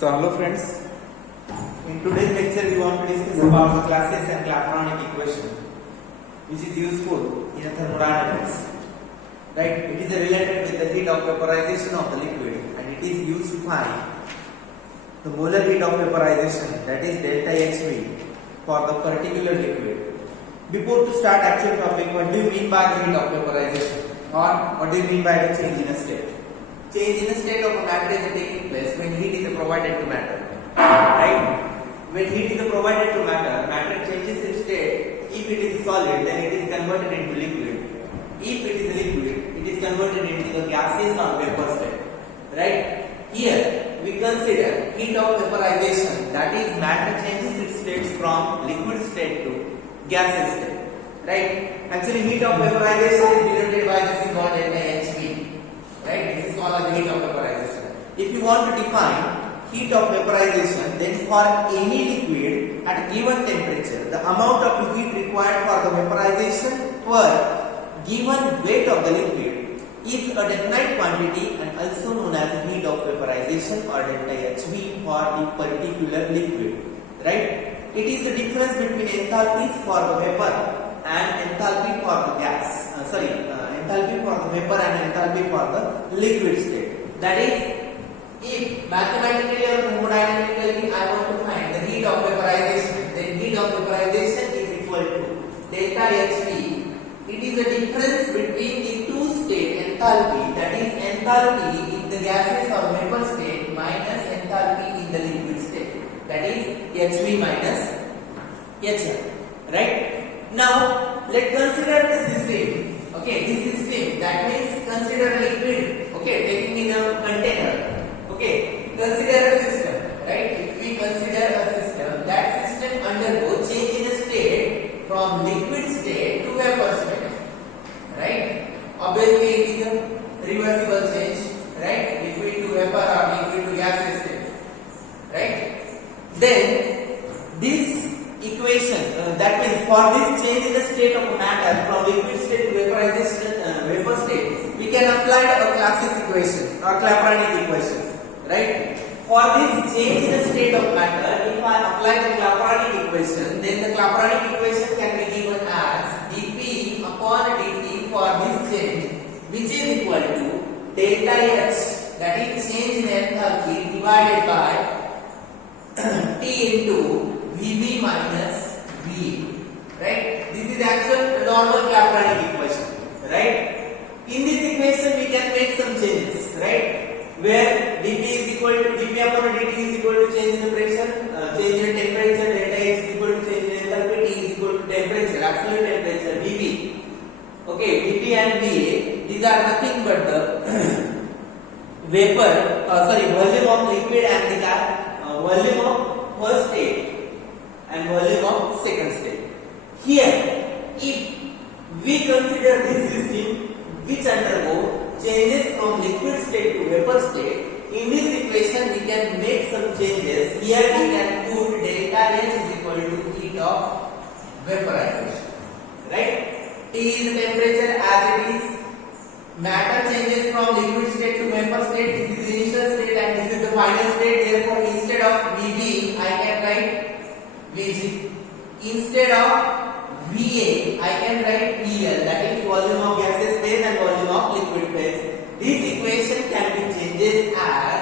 So hello friends, in today's lecture we want to discuss about the classes and Clapeyron equation which is useful in thermodynamics. Right? It is related with the heat of vaporization of the liquid and it is used to find the molar heat of vaporization, that is delta HV, for the particular liquid. Before to start actual topic, what do you mean by the heat of vaporization, or what do you mean by the change in a state? Change in a state of a matter is taking place when heat is provided to matter. Right? When heat is provided to matter, matter changes its state. If it is solid, then it is converted into liquid. If it is liquid, it is converted into the gaseous or vapor state. Right? Here we consider heat of vaporization, that is matter changes its states from liquid state to gaseous state. Right? Actually, heat of vaporization is denoted by the symbol delta HV. Right? This is called as heat of vaporization. If you want to define heat of vaporization, then for any liquid at a given temperature, the amount of heat required for the vaporization per given weight of the liquid is a definite quantity and also known as heat of vaporization or delta HV for the particular liquid. Right? It is the difference between enthalpies for the vapor and enthalpy for the gas. Enthalpy for the vapor and enthalpy for the liquid state. That is, if mathematically or thermodynamically I want to find the heat of vaporization, then heat of vaporization is equal to delta HV. It is the difference between the two state enthalpy, that is enthalpy in the gaseous or vapor state minus enthalpy in the liquid state, that is HV minus HF. Right? Now let's consider the system. Okay, this system, that means consider a liquid. Okay, taking in a container. Okay, consider a system. Right? If we consider a system, that system undergoes change in a state from liquid state to vapor state. Right? Obviously, it is a reversible change. Right? Liquid to vapor or liquid to gaseous state. Right? Then this equation, that means for this change in the state of matter from liquid state to vaporization, vapor state, we can apply a Clausius equation or Clapeyron equation. Right? For this change in the state of matter, if I apply the Clapeyron equation, then the Clapeyron equation can be given as dP upon dt for this change, which is equal to delta H, that is change in enthalpy divided by T into Vb minus Va. Right? This is actual normal Clapeyron equation. Right? In this equation, we can make some changes. Right? Where dP is equal to dP upon dt is equal to change in the pressure, change in temperature, delta H is equal to change in enthalpy, T is equal to temperature, absolute temperature, Vb. Okay, Vp and Va, these are nothing but the volume of liquid and the volume of first state and volume of second state. Here, if we consider this system which undergo changes from liquid state to vapor state, in this equation we can make some changes. Here we can put delta H is equal to heat of vaporization. Right? T is the temperature as it is. Matter changes from liquid state to vapor state. This is the initial state and this is the final state. Therefore, instead of Vb, I can write Vg. Instead of Va, I can write Pl, that is volume of gaseous phase and volume of liquid phase. This equation can be changed as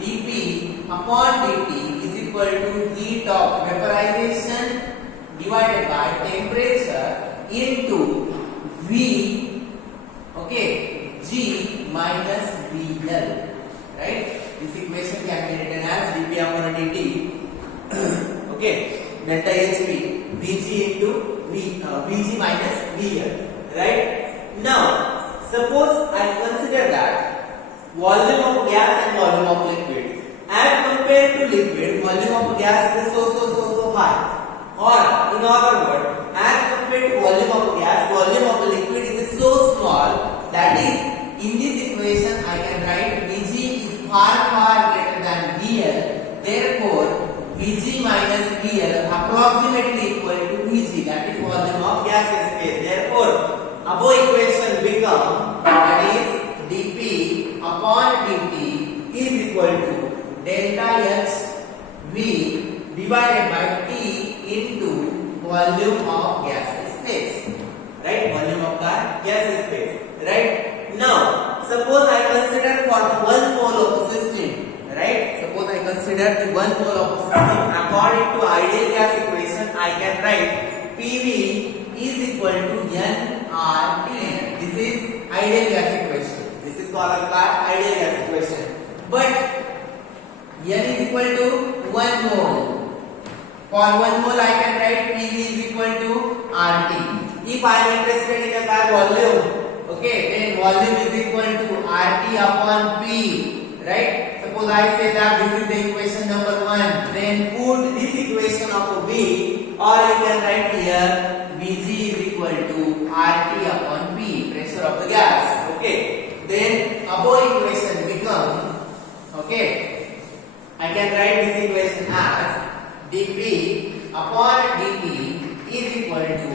dP upon dt is equal to heat of vaporization divided by temperature into V, okay, G minus VL. Right? This equation can be written as dP upon dt, okay, delta HV, Vg into Vg minus VL. Right? Now, suppose I consider that volume of gas and volume of liquid. As compared to liquid, volume of gas is so high. Or, in other words, as compared to volume of gas, volume of liquid is so small, that is, in this equation I can write Vg is far greater than VL. Therefore, Vg minus VL approximately equal to Vg, that is volume of gaseous phase. Therefore, above equation become, that is dP upon dt is equal to delta H V divided by T into volume of gaseous phase. Right? Volume of the gaseous phase. Right? Now, suppose I consider for the 1 mole of the system. Right? Suppose I consider the 1 mole of the system. According to ideal gas equation, I can write PV is equal to nRT. This is ideal gas equation. This is called as ideal gas equation. But N is equal to 1 mole. For 1 mole I can write PV is equal to RT. if I am interested in a volume, Okay, then volume is equal to RT upon P. Right? Suppose I say that this is the equation number 1. then put this equation of V, or you can write here Vg is equal to RT upon P, pressure of the gas. okay. Then Above equation become, okay, I can write this equation as dP upon dT is equal to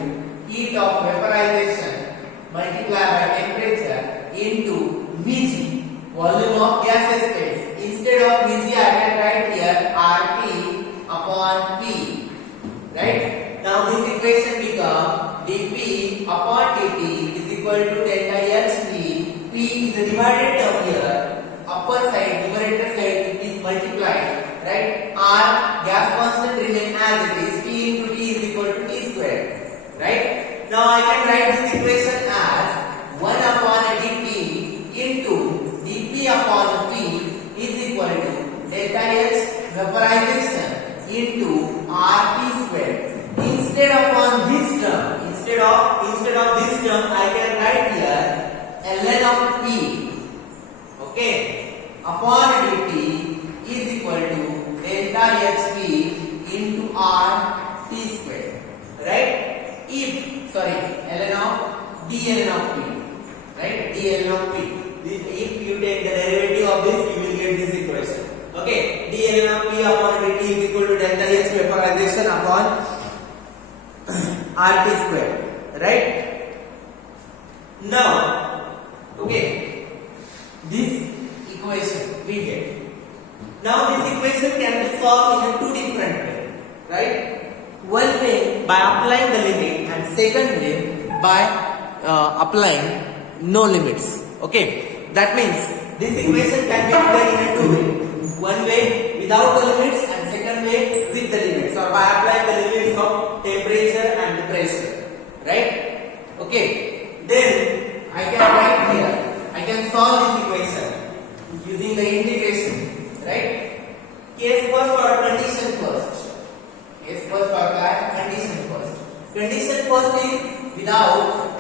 heat of vaporization multiplied by temperature into Vg, volume of gaseous phase. Instead of Vg I can write here RT upon P. Right? Now this equation become dP upon dt is equal to delta Hv. P is a divided term here. Upper side, numerator side it is multiplied. Right? R gas constant remain as it is. T into T is equal to T square. Right? Now I can write this equation as 1 upon dt into dP upon P is equal to delta H vaporization into RT square. Instead of this term, I can write here ln of P, okay, upon dt is equal to delta Hp into RT square. Right? Ln of dln of P. Right? dln of P. If you take the derivative of this, you will get this equation. Okay, dln of P upon dt is equal to delta H vaporization upon RT square. Right? Now, okay, this equation we get. Now this equation can be solved in a 2 different ways. Right? One way by applying the limit, and second way by applying no limits. Okay, that means this equation can be written in a 2 way. One way without the limits, and second way with the limits, or by applying the limits of temperature and the pressure. Right? Okay, then I can write here. I can solve this equation Using the integration, right? case first or Condition first. Case first or condition first. condition first is Without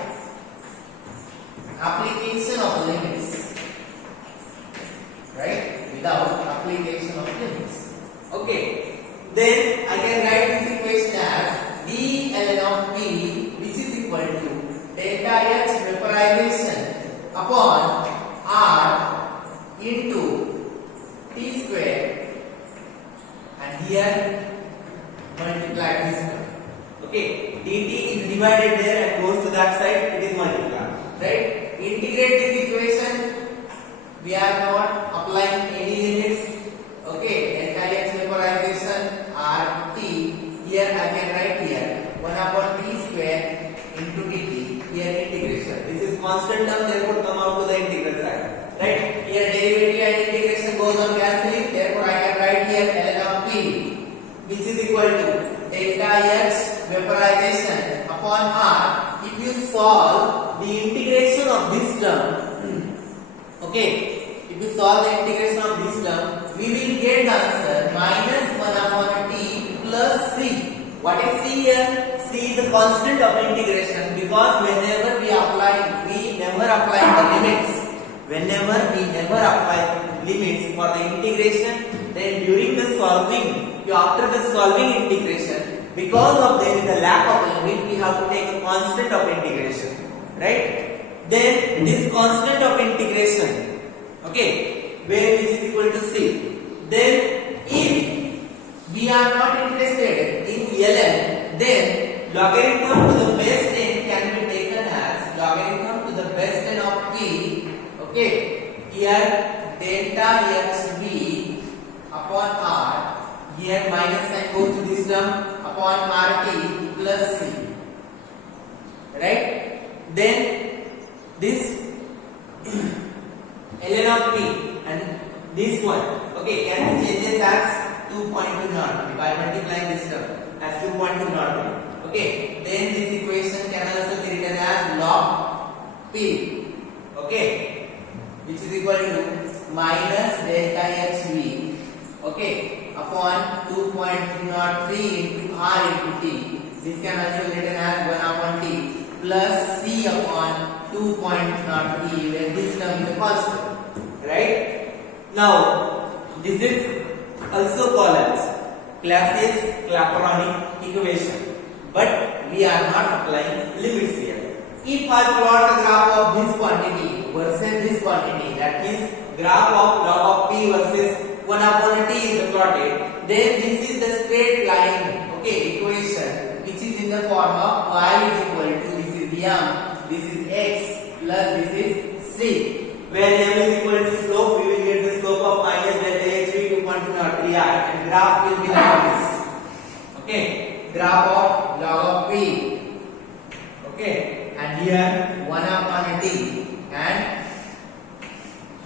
application of limits, right? Without application of limits. okay. Then I can write this equation as d ln of P, which is equal to delta H vaporization upon R into T square, and here multiply this term. okay, dt is divided there and goes to that side, it is multiplied. Right? Integrate this equation. We are not applying any limits. Okay, delta H vaporization RT. Here I can write here 1 upon T square into dt. Here integration. This is constant term, therefore come out to the integral side. Right? Here derivative and integration goes on cancelling. Therefore I can write here ln of P, which is equal to delta H vaporization upon R. If you solve The integration of this term, Okay, if you solve the integration of this term, we will get the answer minus 1 upon T plus C. what is C here? C is the constant of integration, because whenever we never apply the limits. Whenever we never apply limits for the integration, then during the solving, after the solving integration, because of there is a lack of limit, we have to take a constant of integration. Right? Then this constant of integration, okay, where which is equal to C. Then if We are not interested in ln, then logarithm to the base 10 can be taken as logarithm to the base 10 of P. okay, here delta Hv upon system upon RT plus C. Right? Then this ln of P and this one, okay, can be changes as 2.203 by multiplying this term as 2.203. Okay, then this equation can also be written as log P, okay, which is equal to minus delta HV, okay, upon 2.303 into R into T. This can also be written as 1 upon T plus C upon 2.03 where this term is a constant. Right? Now, this is also called as Clapeyron-Clapeyron equation, but we are not applying limits here. If I plot the graph of this quantity versus this quantity, that means graph of log of P versus 1 upon T is plotted, then this is the straight line, okay, equation which is in the form of y is equal to, this is m, this is x plus this is c. Where m is equal to slope, we will get the slope of minus delta hv 2.203r and graph will be like this. Okay, graph of log of P. Okay, and here 1 upon T, and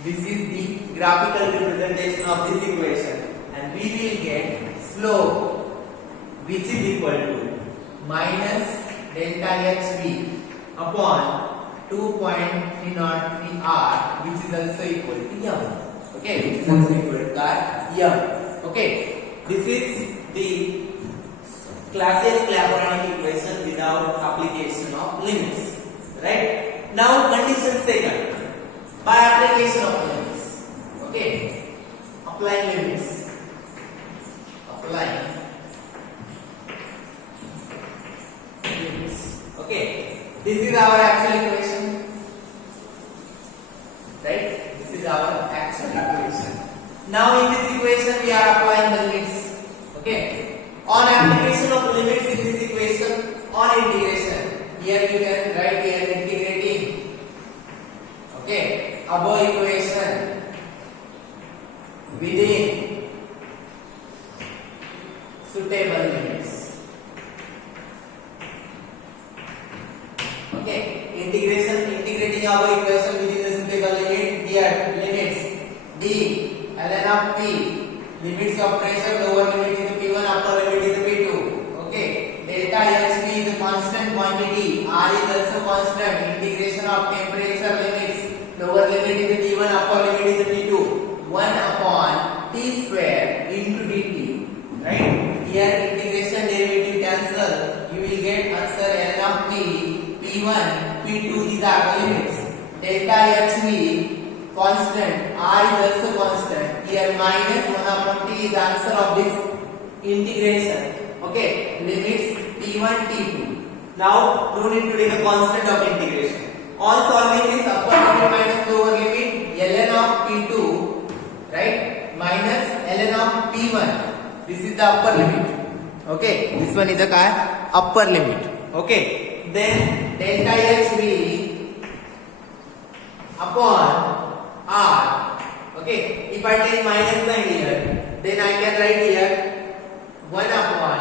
this is the graphical representation of this equation, and we will get slope which is equal to minus delta hv upon 2.303r, which is also equal to m. Okay, which is also equal to that m. Okay, this is the Clapeyron equation without application of limits. Right? Now, condition second, by application of limits. Okay, applying limits. Applying limits. Okay, this is our actual equation. Right? This is our actual equation. Now in this equation we are applying the limits. Okay. On application of limits in this equation, on integration, here you can write here integrating. Okay. Above equation within suitable limits. Okay, integrating our equation within the suitable limit. Here limits d ln of P, limits of pressure, lower limit is P1, upper limit is P2. Okay, delta HV is a constant quantity, R is also constant. Integration of temperature limits, lower limit is P1, upper limit is P2. 1 upon T square into dt. Right? Here integration derivative cancel. You will get answer ln of P, P1, P2, these are the limits. Delta HV constant, R is also constant. Here minus 1 upon T is answer of this integration. Okay, limits P1, T2. Now, no need to take a constant of integration. On solving this, upper limit minus lower limit, ln of P2, right, minus ln of P1. This is the upper limit. Okay, this one is the upper limit. Okay, then delta HV upon R. Okay, if I take minus sign here, then I can write here 1 upon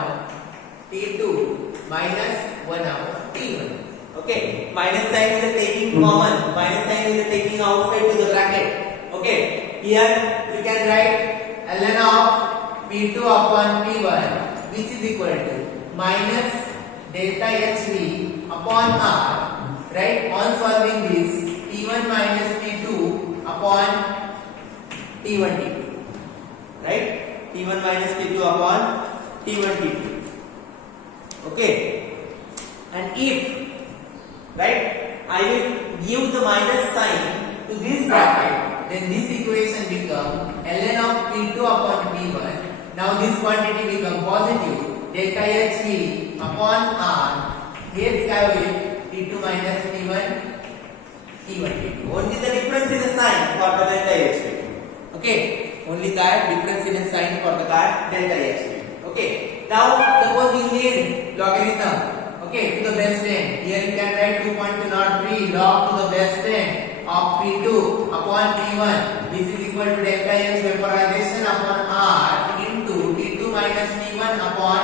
T2 minus 1 upon T1. Okay, minus sign is taking common, minus sign is taking outside to the bracket. Okay, here we can write ln of P2 upon P1, which is equal to minus delta HV upon R. Right, on solving this, T1 minus T2 upon T1 T2. Right, T1 minus T2 upon T1 T2. Okay, and if, right, I will give the minus sign to this bracket, then this equation becomes ln of P2 upon P1. Now this quantity becomes positive, delta HV upon R. Here sky with T2 minus T1, T1 T2. Only the difference in the sign for the delta HV. Okay, only that difference in the sign for the delta HV. Okay, now suppose you need logarithm. Okay, to the base 10. Here you can write 2.203 log to the base 10 of P2 upon P1. This is equal to delta H vaporization upon R into T2 minus T1 upon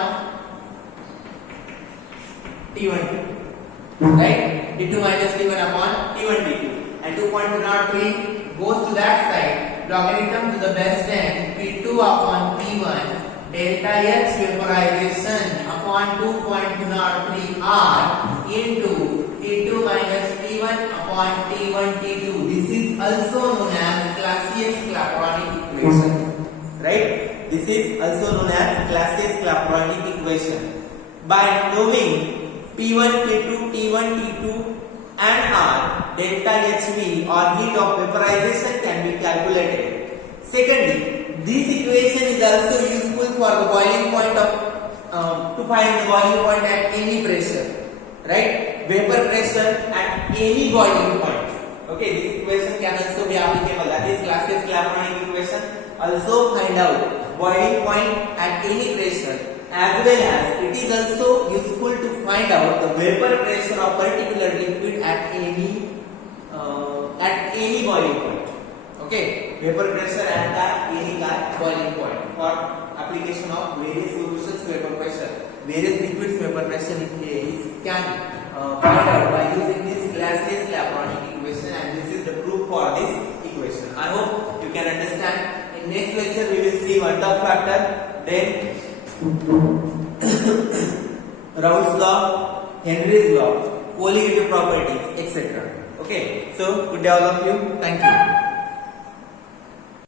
T1 T2. Right? T2 minus T1 upon T1 T2. and 2.03 goes to that side. Logarithm to the best end P2 upon P1 delta H vaporization upon 2.03 R into T2 minus P1 upon T1 T2. This is also known as Clausius-Clapeyron equation. Right? This is also known as Clausius-Clapeyron equation. By knowing P1, P2, T1, T2 and R, delta HV or heat of vaporization can be calculated. Secondly, this equation is also useful for the boiling point of to find the boiling point at any pressure, right? Vapor pressure at any boiling point. Okay, this equation can also be applicable. That is Clausius-Clapeyron equation. Also find out boiling point at any pressure, as well as it is also useful to find out the vapor pressure of particular liquid at any boiling point. Okay, vapor pressure at any boiling point for application of various solutions vapor pressure, various liquids vapor pressure is can find out by using this Clausius-Clapeyron equation, and this is the proof for this equation. I hope you can understand. In next lecture we will see one-top factor, then Raoult's law, Henry's law, colligative properties, etc. Okay, so good day all of you. Thank you.